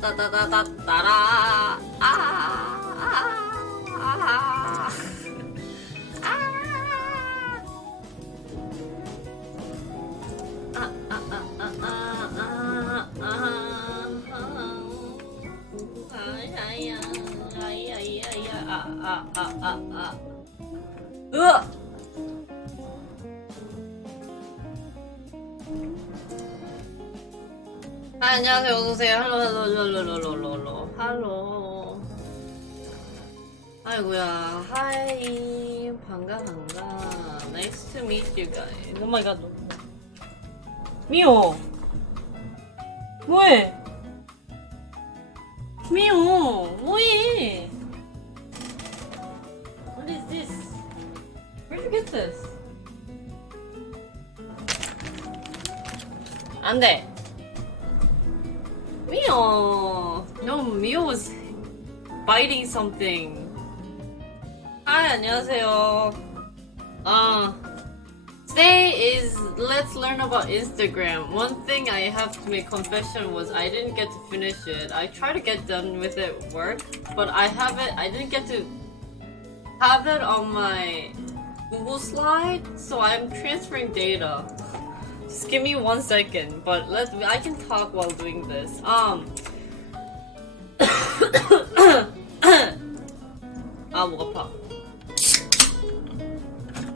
따따따따따라 으아! 안녕하세요, 어서오세요. 할로. 아이고야, 하이. 반가. Nice to meet you guys. Oh my god. 미호! 뭐해? 미호! 뭐해? What is this? Where'd you get this? 안 돼. Mio! No, Mio was biting something. Hi, 안녕하세요. Today is let's learn about Instagram. One thing I have to make confession was I didn't get to finish it. I tried to get done with it at work, but I didn't get to have it on my Google slide, so I'm transferring data. Just give me 1 second, but I can talk while doing this. 목 아파.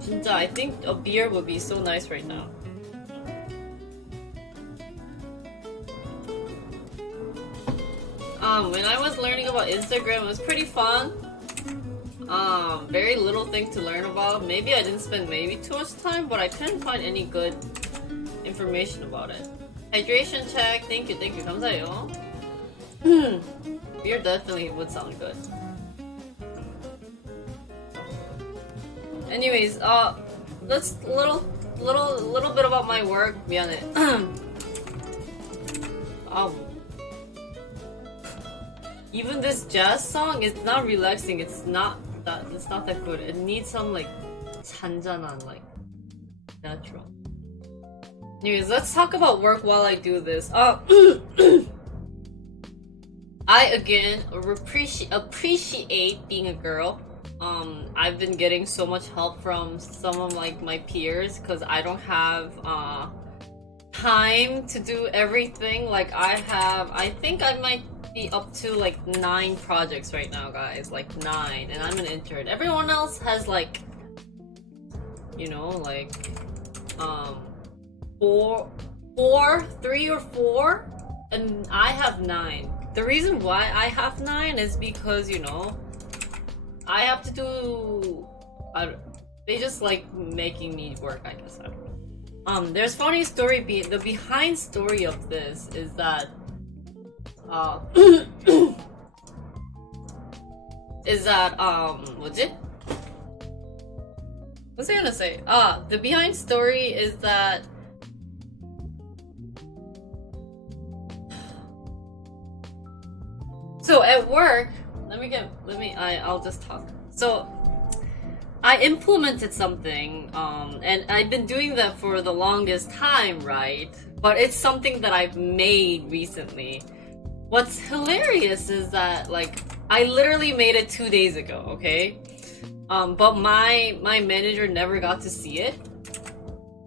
진짜, I think a beer would be so nice right now. When I was learning about Instagram, it was pretty fun. Very little thing to learn about. Maybe I didn't spend too much time, but I couldn't find any good information about it. Hydration check. Thank you. 감사해요. Beer definitely would sound good. Anyways, let's little bit about my work. 미안해. Even this jazz song is not relaxing. It's not that good. It needs some like 잔잔한, like natural. Anyways, let's talk about work while I do this. I again appreciate being a girl. I've been getting so much help from some of like my peers because I don't have time to do everything. Like I think I might be up to like 9 projects right now, guys. Like 9, and I'm an intern. Everyone else has like, you know, like 3 or 4, and I have 9. The reason why I have 9 is because, you know, I have to do. They just like making me work, I guess. I don't know. There's funny story. The behind story of this is that 뭐지? What's I gonna say? The behind story is that so at work, I'll just talk. So I implemented something, and I've been doing that for the longest time, right? But it's something that I've made recently. What's hilarious is that, like, I literally made it 2 days ago, okay? But my manager never got to see it.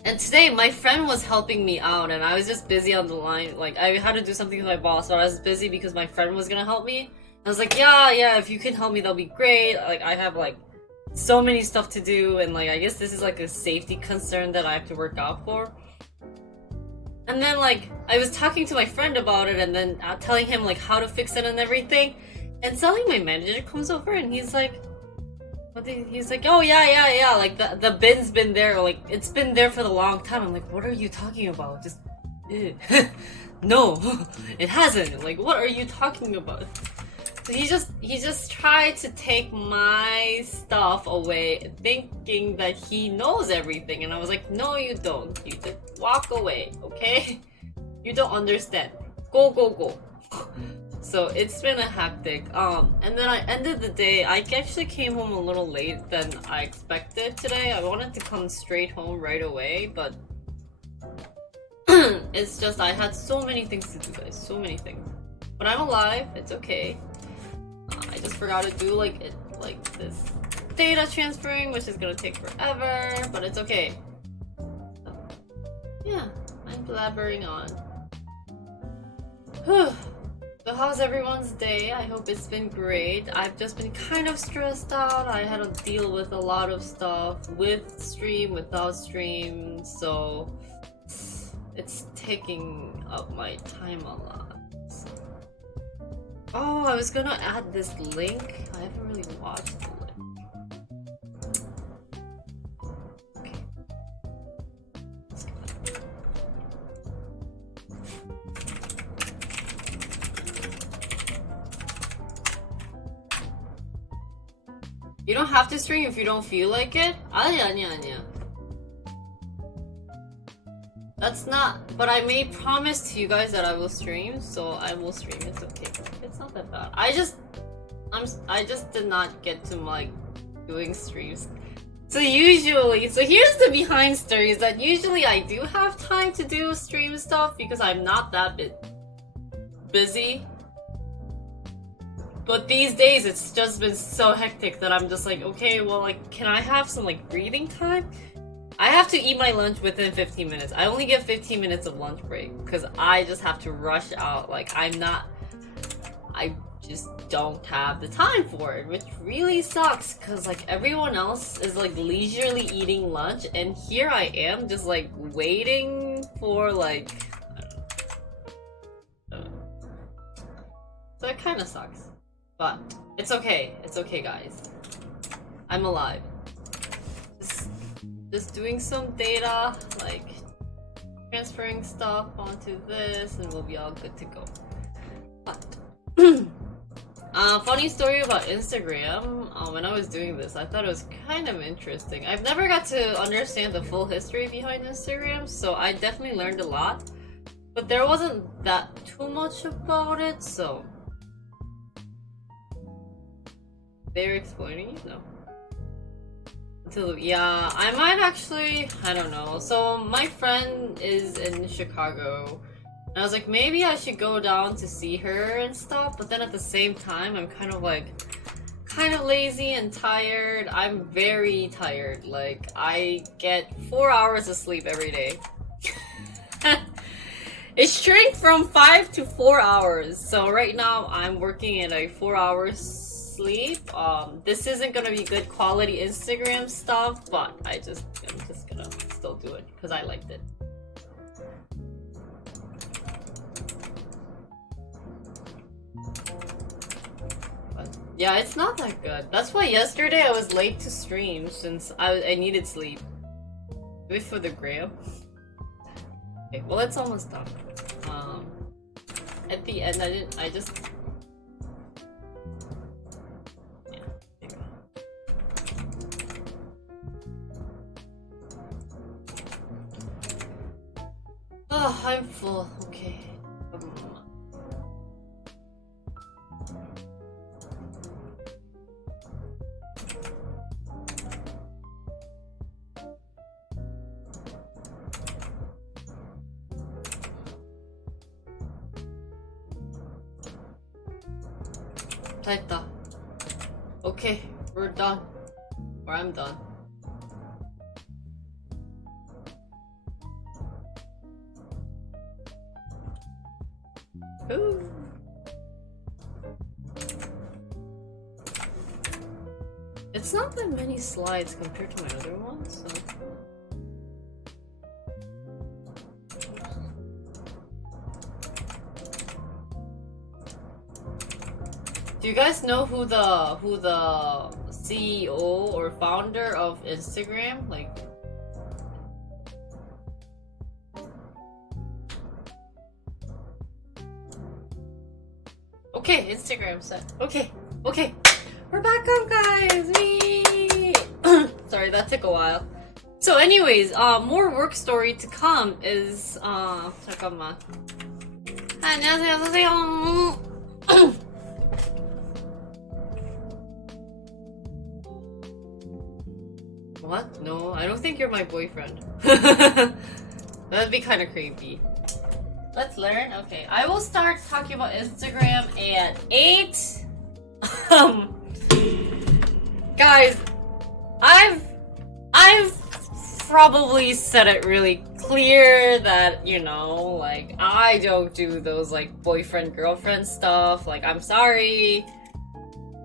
And today, my friend was helping me out, and I was just busy on the line. Like, I had to do something with my boss, so I was busy because my friend was gonna help me. I was like, yeah, if you can help me, that'll be great. Like, I have, like, so many stuff to do, and, like, I guess this is, like, a safety concern that I have to work out for. And then, like, I was talking to my friend about it, and then telling him, like, how to fix it and everything. And suddenly my manager comes over, and he's like, oh, yeah, like, the bin's been there, like, it's been there for the long time. I'm like, what are you talking about? Just, no, it hasn't. Like, what are you talking about? So he just tried to take my stuff away, thinking that he knows everything. And I was like, no, you don't. You just walk away, okay? You don't understand. Go. So it's been a hectic. And then I ended the day. I actually came home a little late than I expected today. I wanted to come straight home right away, but It's just I had so many things to do, guys. So many things. But I'm alive. It's okay. I just forgot to do like this data transferring, which is gonna take forever. But it's okay. So, yeah, I'm blabbering on. Whew. So how's everyone's day? I hope it's been great. I've just been kind of stressed out. I had to deal with a lot of stuff with stream, without stream, so it's taking up my time a lot. So. Oh, I was gonna add this link. I haven't really watched the link. Okay. Let's go. You don't have to stream if you don't feel like it? 아니야. That's not, but I made promise to you guys that I will stream, so I will stream. It's okay. It's not that bad. I just did not get to like doing streams. So here's the behind story is that usually I do have time to do stream stuff because I'm not that busy. But these days it's just been so hectic that I'm just like, okay, well, like, can I have some like breathing time? I have to eat my lunch within 15 minutes. I only get 15 minutes of lunch break because I just have to rush out. Like, I just don't have the time for it, which really sucks because like everyone else is like leisurely eating lunch and here I am just like waiting for like, I don't know. So it kind of sucks. But it's okay. It's okay, guys. I'm alive. Just doing some data, like transferring stuff onto this, and we'll be all good to go. But funny story about Instagram. When I was doing this, I thought it was kind of interesting. I've never got to understand the full history behind Instagram, so I definitely learned a lot. But there wasn't that too much about it, so. They're explaining it? No. Yeah, I might actually, I don't know. So my friend is in Chicago. And I was like, maybe I should go down to see her and stuff. But then at the same time, I'm kind of lazy and tired. I'm very tired. Like, I get 4 hours of sleep every day. It shrank from 5 to 4 hours. So right now, I'm working at like 4 hours sleep. This isn't gonna be good quality Instagram stuff, but I'm just gonna still do it because I liked it. But yeah, it's not that good. That's why yesterday I was late to stream since I needed sleep. Wait for the gram. Okay, well it's almost done. At the end I just. Oh, I'm full. Okay. 다 했다. Okay, we're done. Or I'm done. Ooh. It's not that many slides compared to my other ones, so. Do you guys know who the CEO or founder of Instagram, like? Okay, Instagram set. Okay, we're back on, guys. Whee! Sorry, that took a while. So, anyways, more work story to come is 잠깐만. 안녕하세요, 안녕하세요. What? No, I don't think you're my boyfriend. That'd be kind of creepy. let's learn. Okay, I will start talking about Instagram at 8. Um, guys, I've probably said it really clear that, you know, like, I don't do those, like, boyfriend-girlfriend stuff. Like, I'm sorry,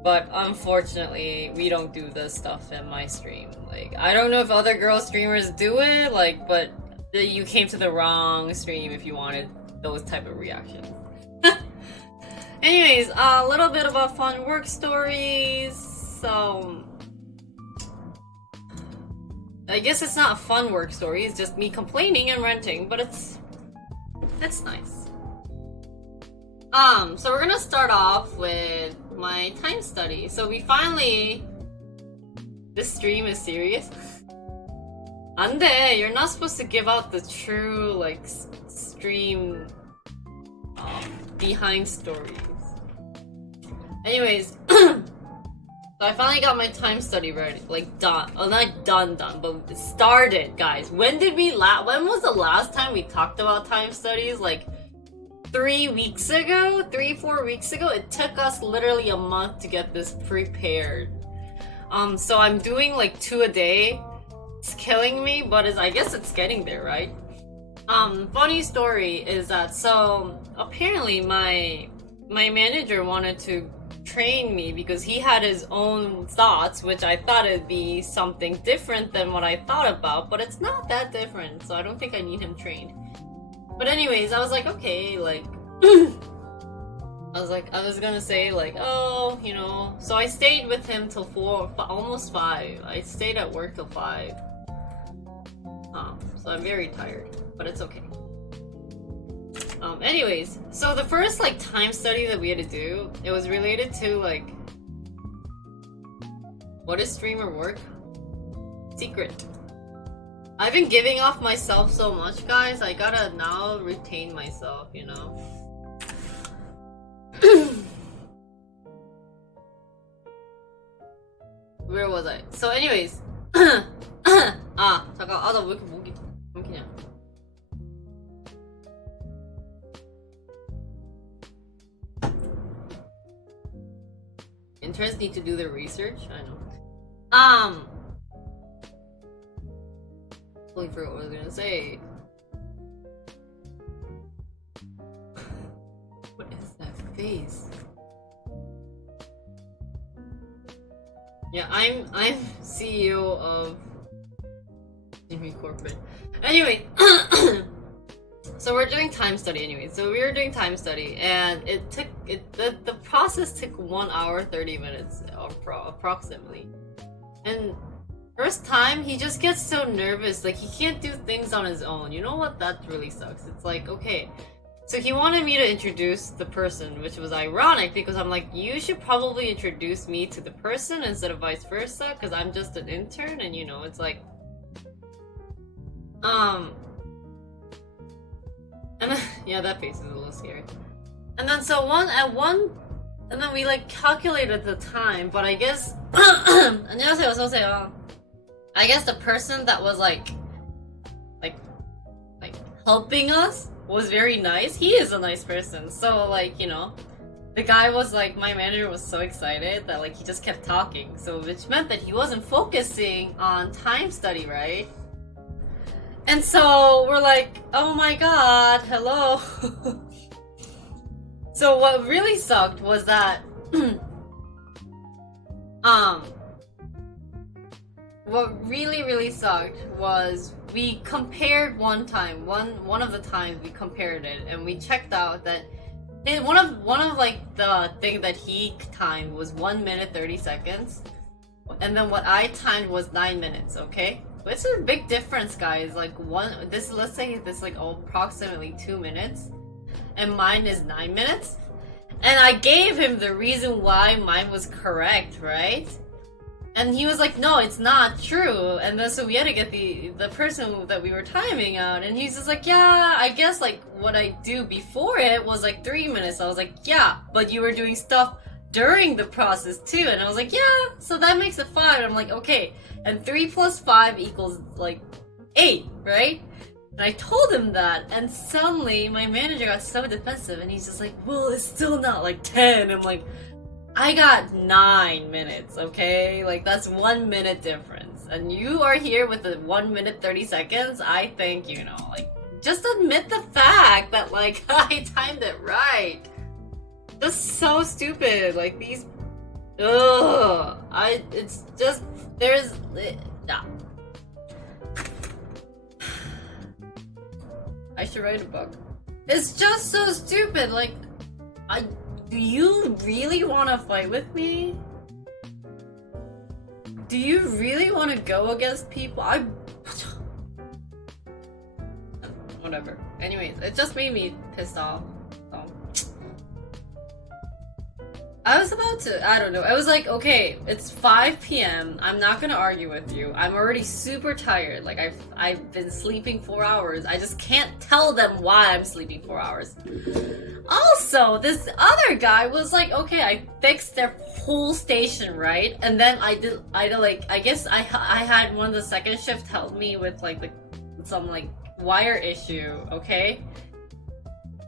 but unfortunately, we don't do this stuff in my stream. Like, I don't know if other girl streamers do it, like, but you came to the wrong stream if you wanted those type of reactions. Anyways, a little bit about fun work stories. So, I guess it's not a fun work story, it's just me complaining and ranting, but it's nice. So we're gonna start off with my time study. So we finally... This stream is serious? Ande, you're not supposed to give out the true, like, stream behind stories. Anyways, so I finally got my time study ready, like, done. Oh, not done, but it started, guys. When was the last time we talked about time studies? Like, 3 weeks ago? 3-4 weeks ago? It took us literally a month to get this prepared. So I'm doing, like, 2 a day. It's killing me, but I guess it's getting there, right? Funny story is that, so, apparently my manager wanted to train me because he had his own thoughts, which I thought it'd be something different than what I thought about, but it's not that different, so I don't think I need him trained. But anyways, I was like, okay, like, I was gonna say, like, oh, you know, so I stayed with him till almost 5. I stayed at work till 5. So I'm very tired, but it's okay. Anyways, so the first, like, time study that we had to do, it was related to, like, what is streamer work? Secret. I've been giving off myself so much, guys, I gotta now retain myself, you know? Where was I? So anyways, 잠깐, 나 왜 이렇게 목이 끊기냐? Interns need to do their research. I know. Totally forgot what I was gonna say. What is that face? Yeah, I'm CEO of Jimmy Corporate. Anyway, so we're doing time study anyway. So we were doing time study, and the process took 1 hour 30 minutes approximately. And first time, he just gets so nervous, like he can't do things on his own. You know what? That really sucks. It's like, okay. So he wanted me to introduce the person, which was ironic because I'm like, you should probably introduce me to the person instead of vice versa, because I'm just an intern, and you know, it's like, and then, yeah, that face is a little scary. And then and then we like calculated the time, but I guess, 안녕하세요, 어서오세요. I guess the person that was like helping us was very nice. He is a nice person. So, like, you know, the guy was like, my manager was so excited that, like, he just kept talking. So, which meant that he wasn't focusing on time study, right? And so, we're like, oh my god, hello. So, what really sucked was that, what really sucked was we compared one of the times we compared it, and we checked out that one of like the thing that he timed was 1 minute 30 seconds, and then what I timed was 9 minutes. Okay, it's a big difference, guys. Like let's say this like approximately 2 minutes, and mine is 9 minutes, and I gave him the reason why mine was correct, right? And he was like, no, it's not true. And then so we had to get the person that we were timing out. And he's just like, yeah, I guess like what I do before it was like 3 minutes. I was like, yeah, but you were doing stuff during the process too. And I was like, yeah, so that makes it 5. And I'm like, okay. And 3 plus 5 equals like 8, right? And I told him that, and suddenly my manager got so defensive, and he's just like, well, it's still not like 10. I'm like, I got 9 minutes, okay? Like, that's 1 minute difference. And you are here with the 1 minute 30 seconds, I think, you know, like, just admit the fact that, like, I timed it right. Just so stupid, like, these... Ugh. It's just... There's... Yeah. I should write a book. It's just so stupid, like... Do you really want to fight with me? Do you really want to go against people? Whatever. Anyways, it just made me pissed off. So. I was about to, I don't know. I was like, okay, it's 5 p.m. I'm not gonna argue with you. I'm already super tired. Like, I've been sleeping 4 hours. I just can't tell them why I'm sleeping 4 hours. Also, this other guy was like, okay, I fixed their whole station, right? And then I guess I had one of the second shift help me with like some like wire issue, okay?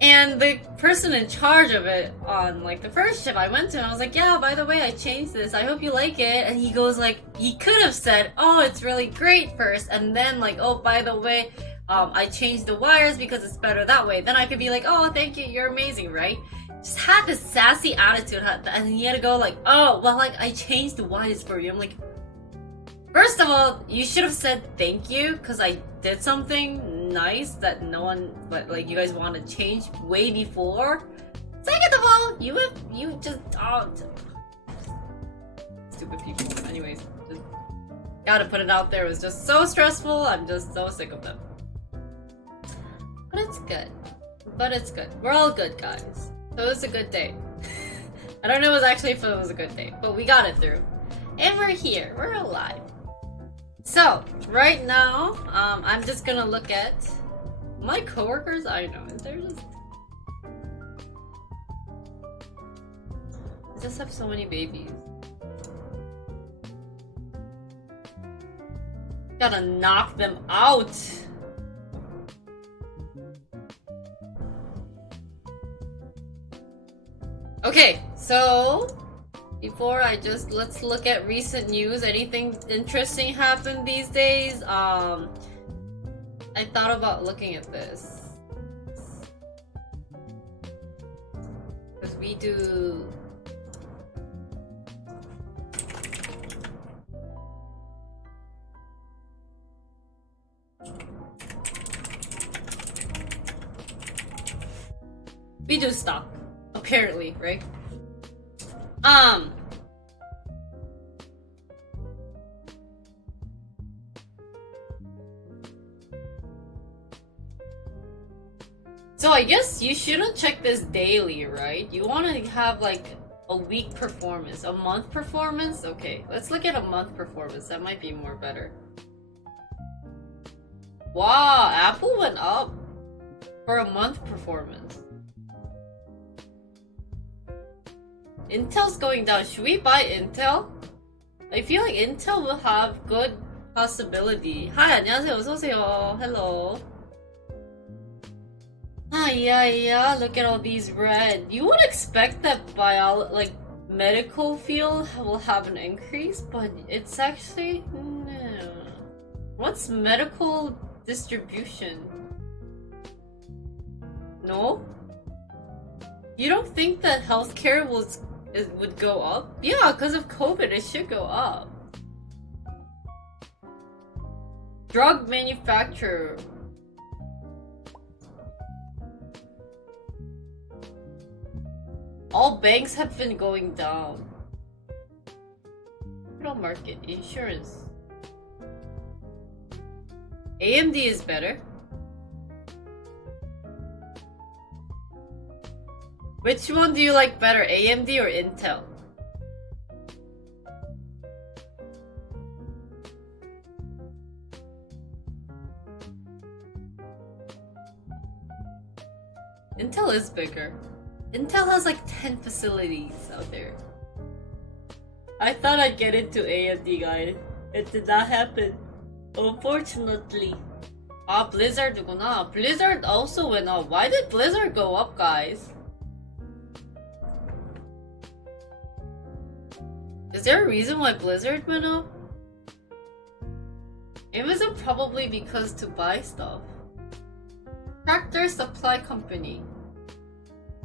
And the person in charge of it on like the first shift I went to, and I was like, yeah, by the way, I changed this. I hope you like it. And he goes like, he could have said, oh, it's really great first, and then like, oh, by the way, I changed the wires because it's better that way. Then I could be like, oh, thank you, you're amazing, right? Just had this sassy attitude, and he had to go like, oh, well, like, I changed the wires for you. I'm like, first of all, you should have said thank you, because I did something nice that no one, but like, you guys want to change way before. Second of all, you just, oh, stupid people. Anyways, just gotta put it out there. It was just so stressful. I'm just so sick of them. But it's good. But it's good. We're all good, guys. So it was a good day. I don't know if it was a good day, but we got it through. And we're here. We're alive. So, right now, I'm just gonna look at my coworkers. I know, they're just... I just have so many babies. Gotta knock them out. Okay, so before let's look at recent news. Anything interesting happened these days? I thought about looking at this. Because we do... We do stock. Apparently, right? So I guess you shouldn't check this daily, right? You want to have like a week performance, a month performance? Okay, let's look at a month performance. That might be more better. Wow, Apple went up for a month performance. Intel's going down. Should we buy Intel? I feel like Intel will have good possibility. Hi, 안녕하세요. 어서오세요. Hello. Yeah. Look at all these red. You would expect that medical field will have an increase, but it's actually no. What's medical distribution? No? You don't think that healthcare would go up? Yeah, because of COVID, it should go up. Drug manufacturer. All banks have been going down. Capital market, insurance. AMD is better. Which one do you like better, AMD or Intel? Intel is bigger. Intel has like 10 facilities out there. I thought I'd get into AMD, guys. It did not happen. Unfortunately. 아, Blizzard구나. Blizzard also went up. Why did Blizzard go up, guys? Is there a reason why Blizzard went up? It wasn't probably because to buy stuff. Tractor Supply Company.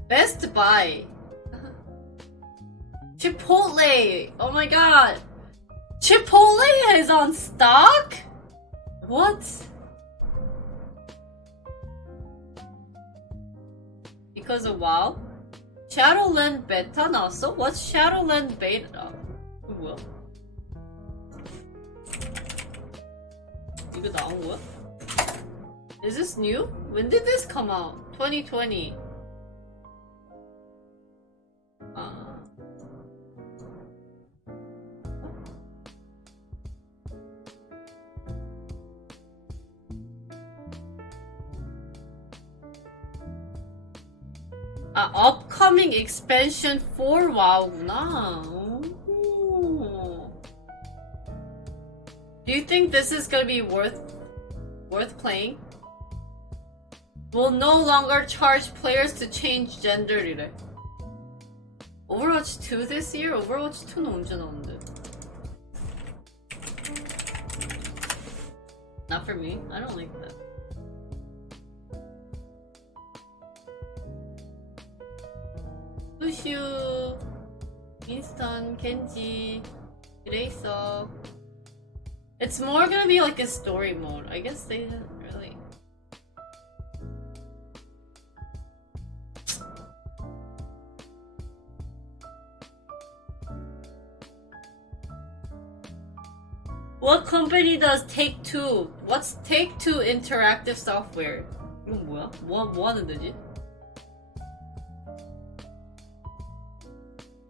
Best Buy. Chipotle! Oh my god! Chipotle is on stock? What? Because of WoW? Shadowland Beta 나왔어? What's Shadowland Beta? 뭐야? 이거 나온 거야? Is this new? When did this come out? 2020. Upcoming expansion for WoW구나. Do you think this is gonna be worth playing? Will no longer charge players to change gender이래. Overwatch 2 this year? Overwatch 2는 언제 나오는데? Not for me. I don't like that. Lushu, Winston, Genji, Tracer. It's more gonna be like a story mode. I guess they didn't really. What company does Take-Two? What's Take-Two Interactive Software? 이건 뭐야? 뭐 하는 데지?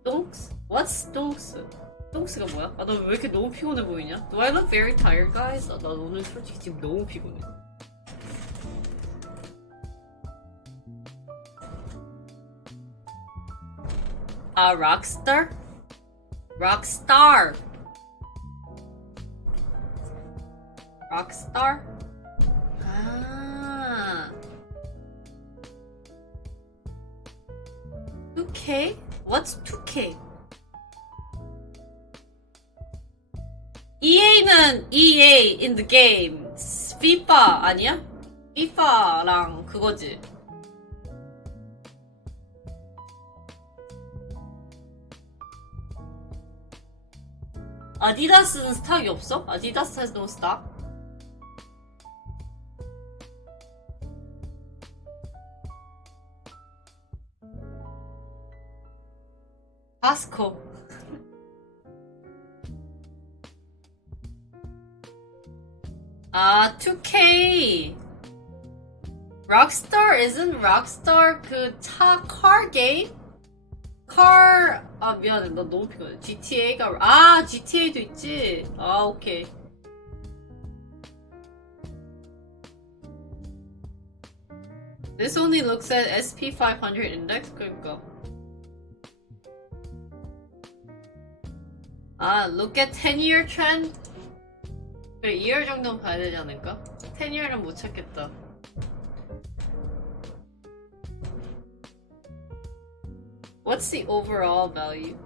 Stonks? What's Stonks? Stonks가 뭐야? 아, 나 왜 이렇게 너무 피곤해 보이냐? Do I look very tired, guys? 나 오늘 솔직히 지금 너무 피곤해. 아, Rockstar? Rockstar! Rockstar? 아. 2K? What's 2K? EA는 EA in the game. FIFA 아니야? FIFA랑 그거지. 아디다스는 스탁이 없어? 아디다스 has no stock? Costco. 아, 2K. Rockstar isn't Rockstar 그 차 car game? car 아 미안해 나 너무 피곤해. GTA가 아 GTA도 있지. 아 오케이. This only looks at SP500 index 그러니까. 아, look at 10-year trend? 그래, 2year 정도는 봐야 되지 않을까? 10-year는 못 찾겠다. What's the overall value?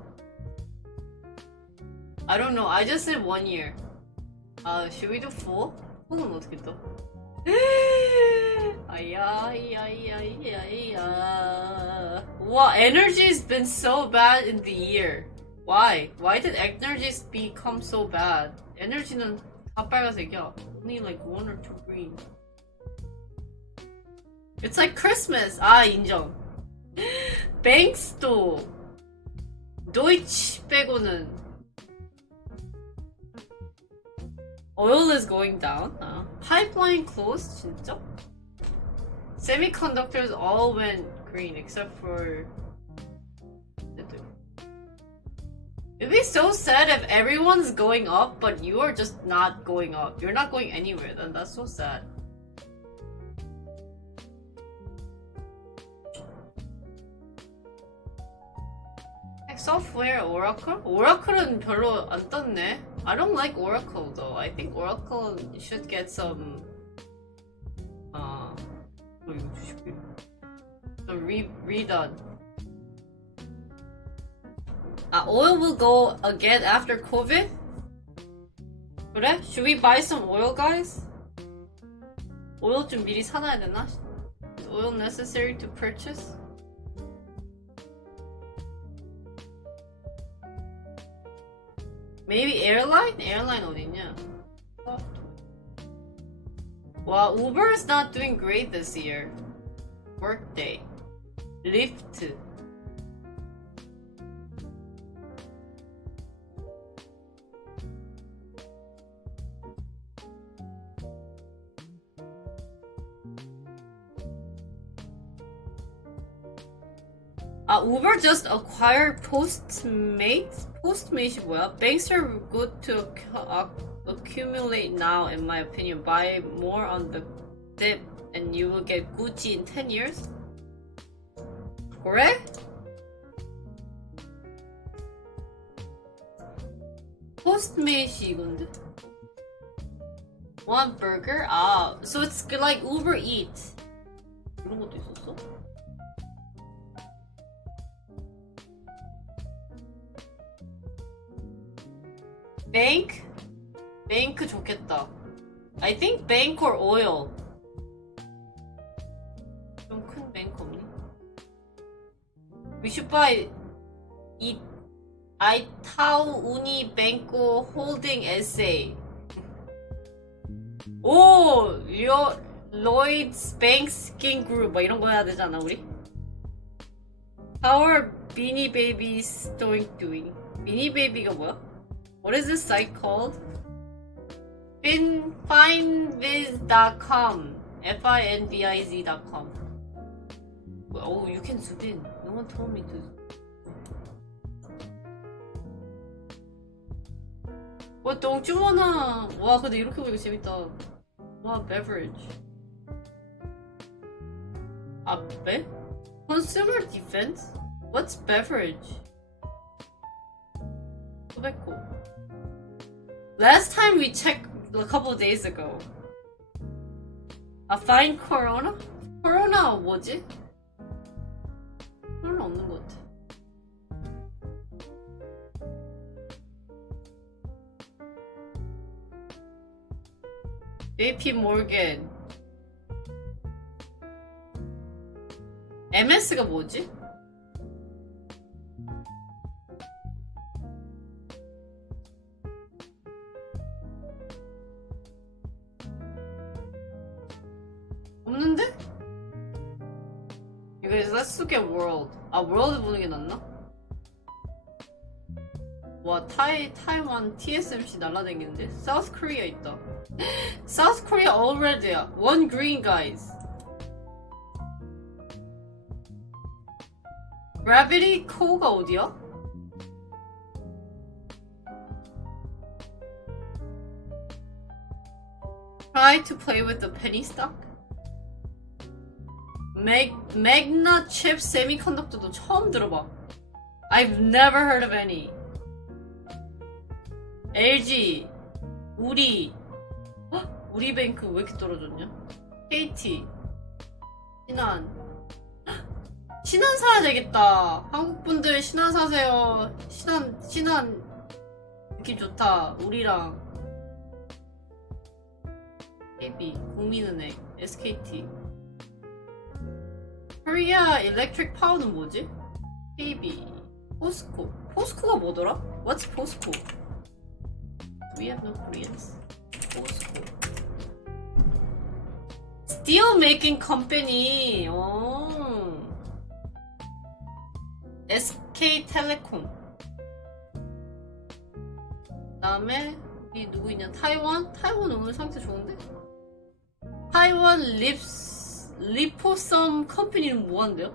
I don't know. I just said 1 year. Should we do full? full은 어떻게 떠? 아야. Wow, energy's been so bad in the year. Why? Why did energies become so bad? 에너지는 다 빨간색이야. Only like 1 or 2 green. It's like Christmas. 아, 인정. 뱅스도 도이치 빼고는 Oil is going down. 아, pipeline closed? 진짜? Semiconductors all went green except for It'd be so sad if everyone's going up, but you are just not going up. You're not going anywhere, then that's so sad. Software, Oracle? Oracle은 별로 안 떴네. I don't like Oracle though. I think Oracle should get some redone. Oil will go again after COVID? 그래? Should we buy some oil, guys? 오일 좀 미리 사놔야 되나? Is oil necessary to purchase? Maybe airline? Airline 어딨냐? Wow, Uber is not doing great this year. Workday. Lyft. Uber just acquired Postmates? Postmates 뭐야? Banks are good to accumulate now, in my opinion. Buy more on the dip and you will get Gucci in 10 years? 그래? Postmates이 이건데? One burger? So it's like Uber Eats. 이런 것도 있었어? Bank? Bank 좋겠다. I think bank or oil. 좀 큰 bank 없니? We should buy Itau Uni Banco Holding SA. 오! Lloyds Bank Skin Group 뭐 이런 거 해야 되잖아 우리? How are Beanie Babies doing? Beanie Baby가 뭐야? What is this site called? Finviz.com. Finviz.com. Oh, you can zoom in. No one told me to. 와, don't you wanna? 와, 근데 이렇게 보니까 재밌다. 와, beverage. 배? Consumer defense? What's beverage? tobacco. Last time we checked a couple of days ago. Find Corona? Corona 뭐지? Corona 없는 것 같아. JP Morgan. MS가 뭐지? 없는데? 이거 let's look at world. world 보는 게 낫나? 와, 타이완 TSMC 날라다니는데? South Korea 있다. South Korea already야. One green, guys. Gravity Co가 어디야? Try to play with the penny stock? Magna Chip Semiconductor도 처음 들어봐. I've never heard of any. LG, 우리뱅크 왜 이렇게 떨어졌냐? KT, 신한 사야 되겠다. 한국 분들 신한 사세요. 신한 느낌 좋다. 우리랑 KB, 국민은행, SKT. Korea Electric Power는 뭐지? KB, 포스코. 포스코가 뭐더라? What's 포스코? We have no Koreans. 포스코. Steel making company. SK텔레콤. 그다음에 이 누구 있냐? 타이완 오늘 상태 좋은데? 타이완 리포섬 컴퍼니는 뭐 한대요?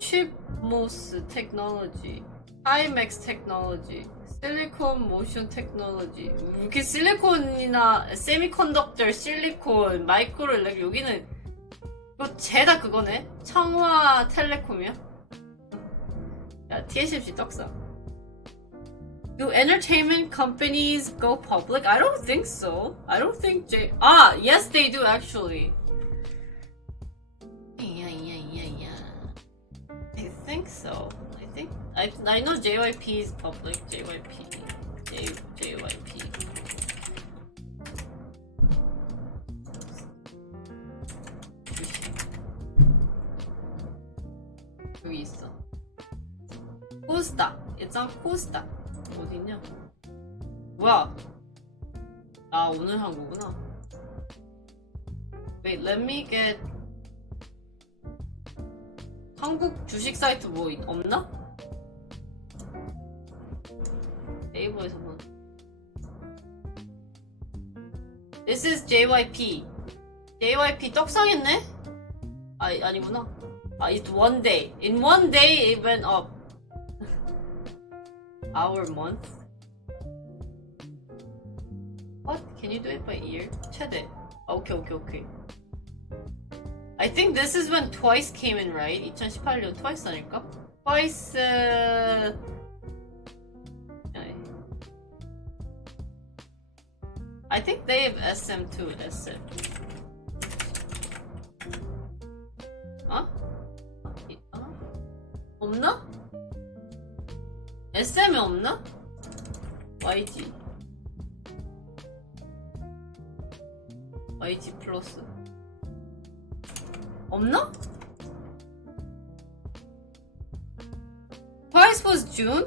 칩모스 테크놀로지, 하이맥스 테크놀로지, 실리콘 모션 테크놀로지. 이렇게 실리콘이나 세미컨덕터, 실리콘, 마이크로일렉 여기는 이거 죄다 그거네. 청화 텔레콤이야? 야, TSMC 떡상. Do entertainment companies go public? I don't think so. I don't think yes they do actually. think so. I know JYP is public. JYP. 여기 있어. 코스닥. It's on 코스닥. 어디냐? 뭐야? 아, 오늘 한 거구나. Wait, let me get. 한국 주식 사이트 뭐 없나? 네이버에서만. This is JYP. JYP 떡상했네? 아니구나. It's one day. In one day it went up. Hour, month. What? Can you do it by year? 최대. Okay. I think this is when Twice came in, right? 2018년 Twice 아닐까? Twice. I think they have SM too. SM. 없나? SM이 없나? YG 플러스 없나? Twice was June?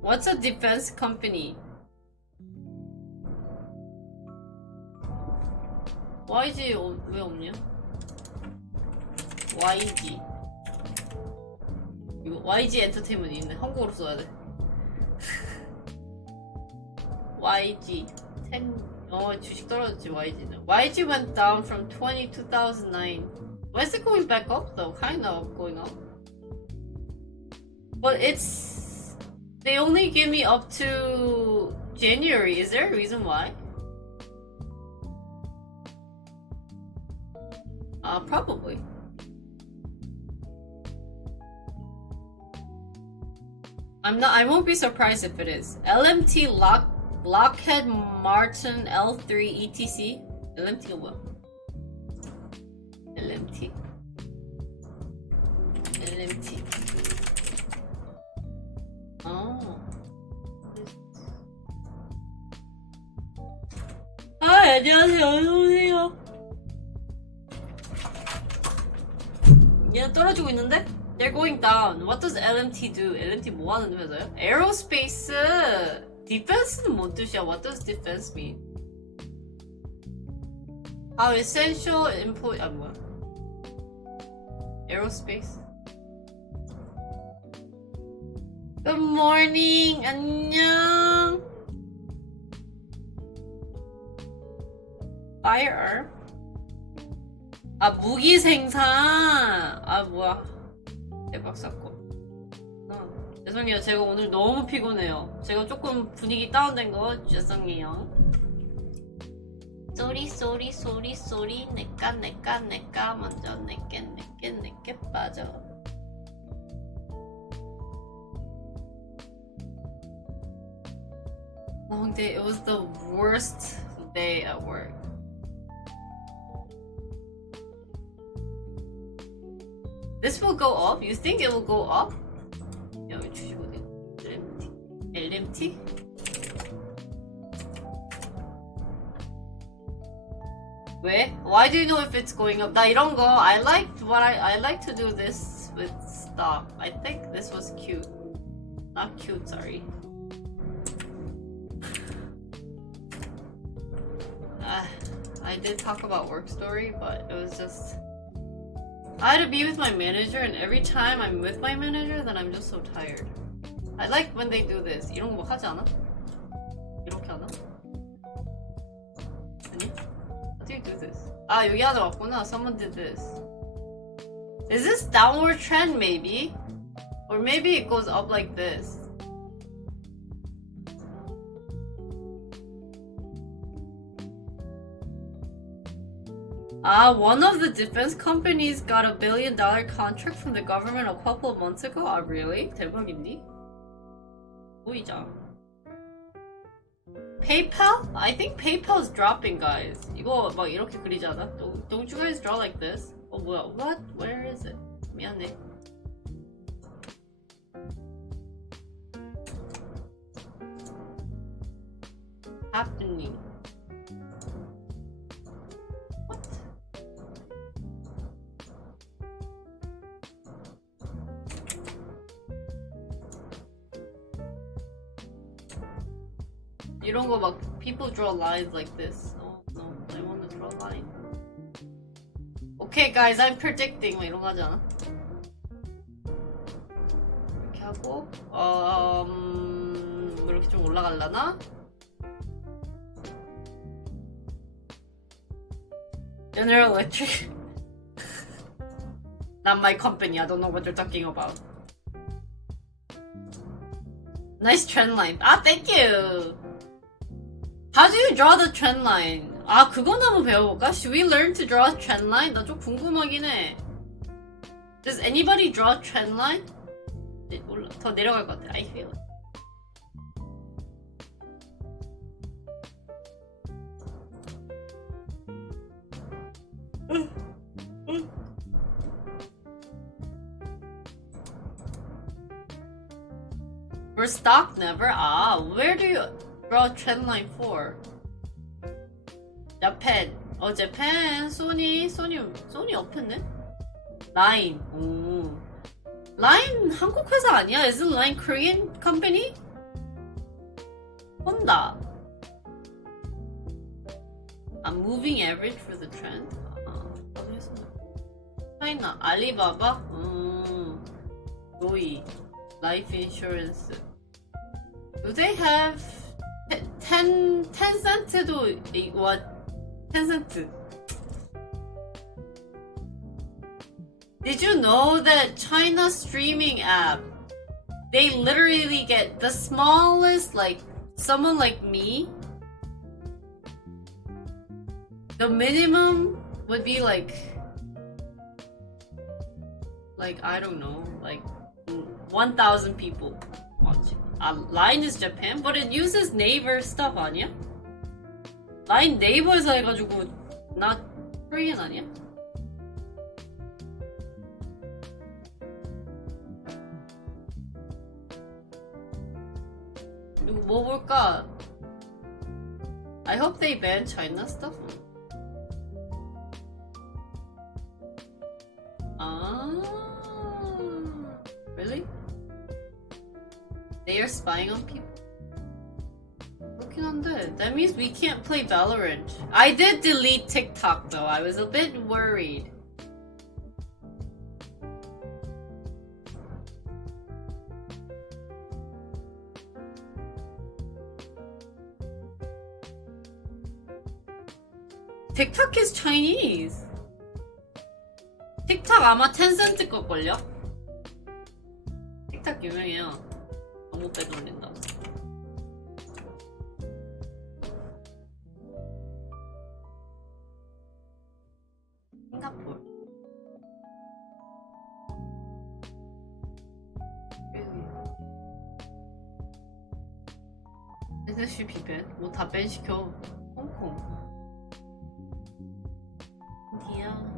What's a defense company? YG 왜 없냐? YG 이거 YG 엔터테인먼트 있네. 한국어로 써야 돼. YG 10 주식 떨어졌지. YG went down from 2009. Why is it going back up though? Kind of going up. But they only give me up to January. Is there a reason why? Probably. I won't be surprised if it is. LMT Lockheed Martin L3 ETC. LMT가 뭐야? LMT. 안녕하세요. 어서오세요. 얘는 떨어지고 있는데? They're going down. What does LMT do? LMT 뭐 하는 회사요? Aerospace. Defense는 뭔 뜻이야? What does defense mean? Essential employee. 뭐야? Aerospace. Good morning. 안녕. Firearm. 무기 생산. 뭐야. 대박 사건. 죄송해요. 제가 오늘 너무 피곤해요. 제가 조금 분위기 다운된 거 죄송해요. 쏘리 내까 먼저 내게 빠져. Long day. It was the worst day at work. This will go up? You think it will go up? 여기 주시거든. LMT? 왜? Why do you know if it's going up? 나 이런 거 I like to do this with stock. I think this was cute. Not cute, sorry. I did talk about work story, but it was just I had to be with my manager, and every time I'm with my manager, then I'm just so tired. I like when they do this. 이런 거 뭐 하지 않아? 이렇게 하나? 아니? How do you do this? 여기 하나 왔구나. Someone did this. Is this downward trend maybe? Or maybe it goes up like this. One of the defense companies got $1 billion contract from the government a couple of months ago. Really? 대박인데? 보이자. PayPal? I think PayPal's dropping, guys. 이거 막 이렇게 그리지 않아? Don't you guys draw like this? 뭐야? What? Where is it? 미안해. happening? What? 이런 거 막 people draw lines like this. Oh no, I want to draw a line. Okay guys, I'm predicting. 뭐 이런 거 하지 않아? 이렇게 하고 뭐 이렇게 좀 올라갈라나? General Electric. Not my company. I don't know what you're talking about. Nice trend line. Ah, thank you. How do you draw the trend line? 아, 그건 한번 배워볼까? Should we learn to draw a trend line? 나 좀 궁금하긴 해. Does anybody draw a trend line? 몰라. 더 내려갈 것 같아. I feel it. For stock, never? Ah, where do you draw a trend line for? Japan. Oh, Japan. Sony 없었네? Line. 오. Line 한국 회사 아니야? Isn't Line Korean company? Honda. A moving average for the trend? China. Alibaba? Doi. Life insurance. Do they have 10 cent도 what? 10 cent. Did you know that China streaming app, they literally get the smallest, like someone like me, the minimum would be like I don't know, like 1,000 people watching. Line is Japan, but it uses Naver stuff 아니야? Line 네이버에서 해가지고 not Korean 아니야? 뭐 볼까? I hope they ban China stuff. Really? They are spying on people? Looking on that means we can't play Valorant. I did delete TikTok though. I was a bit worried. TikTok is Chinese. TikTok 아마 텐센트 걸걸요? 틱탁 유명해요. 너무 빼돌린다. 싱가포르. SC 비밴? 뭐 다 밴 시켜. 홍콩. 인디아.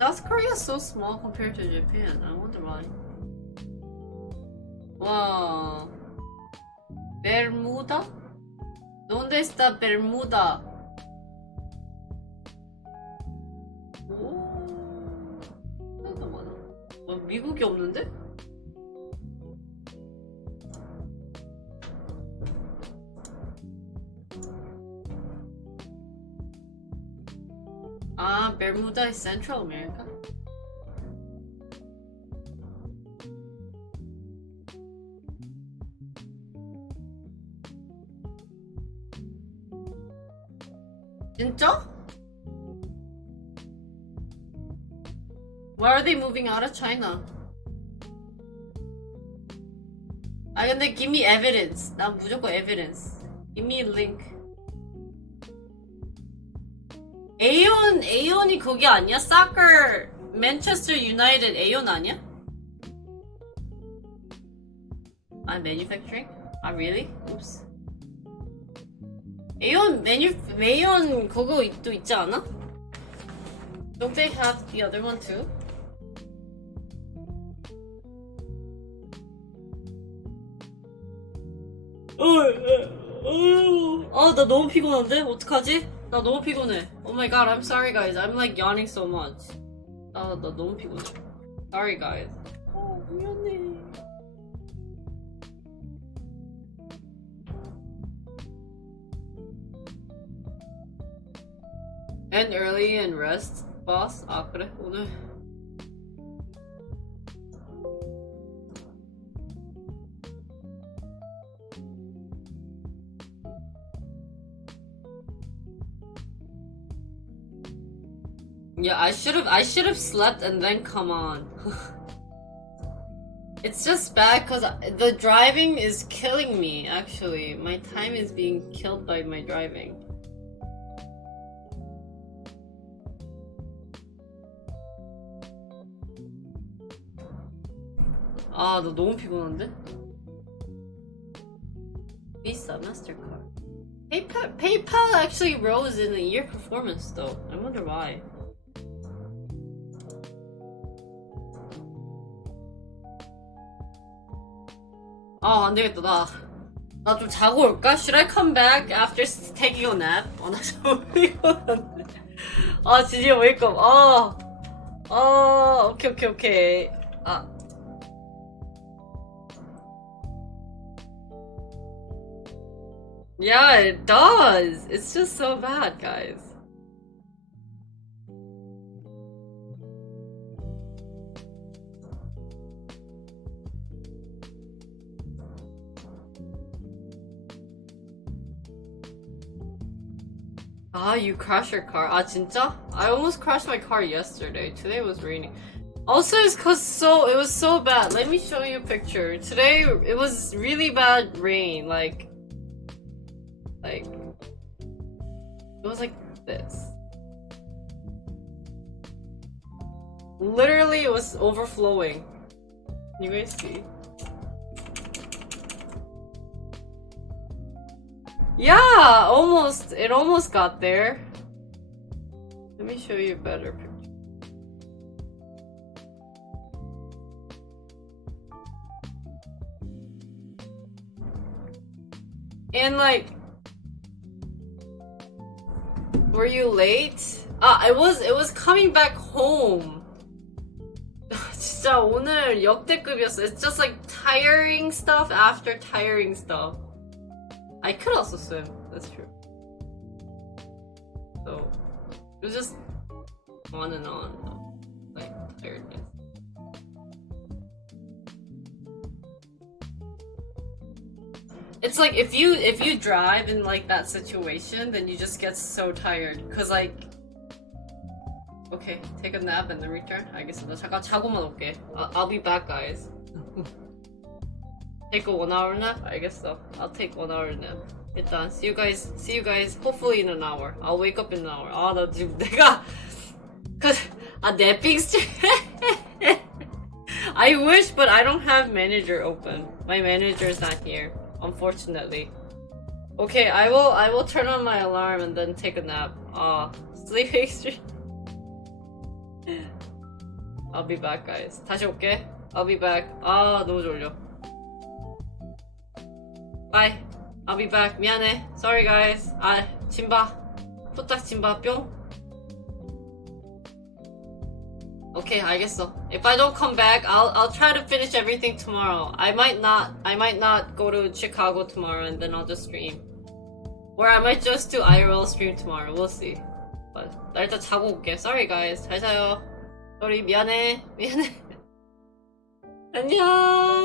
South Korea is so small compared to Japan. I wonder why. Wow. Bermuda? ¿Dónde está Bermuda? 오. 생각보다 많아. 미국이 없는데? Ah, Bermuda is Central America. 진짜? Why are they moving out of China? 아 근데 give me evidence. 난 무조건 evidence. Give me a link. 에온이 거기 아니야? Soccer Manchester United 에온 아니야? 아 manufacturing? 아 really? Oops. 에온 그거 또 있지 않아? Don't they have the other one too? 나 너무 피곤한데? 어떡하지? 나 너무 피곤해. Oh my god, I'm sorry guys. I'm like yawning so much. 나 너무 피곤해. Sorry guys. 미안해. End early and rest, boss? 그래, 오늘. Yeah, I should have slept and then come on. It's just bad because the driving is killing me, actually. My time is being killed by my driving. 나 너무 피곤한데? Visa, MasterCard. PayPal actually rose in the year performance though. I wonder why. 안 되겠다. 나 좀 자고 올까? Should I come back after taking a nap? 나 너무 피곤한데. 드디어 wake up. 오케이. Yeah, it does. It's just so bad, guys. You crashed your car. 진짜? I almost crashed my car yesterday. Today was raining. Also, it's cause it was so bad. Let me show you a picture. Today, it was really bad rain. Like, it was like this. Literally, it was overflowing. You guys see? Yeah, almost. It almost got there. Let me show you a better picture. And like, were you late? It was coming back home. 진짜 오늘 역대급이었어. It's just like tiring stuff after tiring stuff. I could also swim. That's true. So it was just on and on, like tiredness. It's like if you drive in like that situation, then you just get so tired. Cause like, okay, take a nap and then return. 알겠습니다. 잠깐 자고만 올게. I'll be back, guys. Take a 1 hour nap? 알겠어. I'll take 1 hour nap. 일단 see you guys hopefully in an hour. I'll wake up in an hour. 나 지금 내가 napping I wish, but I don't have manager open. My manager is not here, unfortunately. Okay, I will turn on my alarm and then take a nap. Sleeping stream. I'll be back, guys. 다시 올게. I'll be back. 너무 졸려. Bye. I'll be back. 미안해. Sorry, guys. 짐바. 뚜딱 짐바 뿅. Okay, 알겠어. If I don't come back, I'll try to finish everything tomorrow. I might not go to Chicago tomorrow and then I'll just stream. Or I might just do IRL stream tomorrow. We'll see. But 나 일단 자고 올게. Sorry, guys. 잘 자요. Sorry, 미안해. 안녕.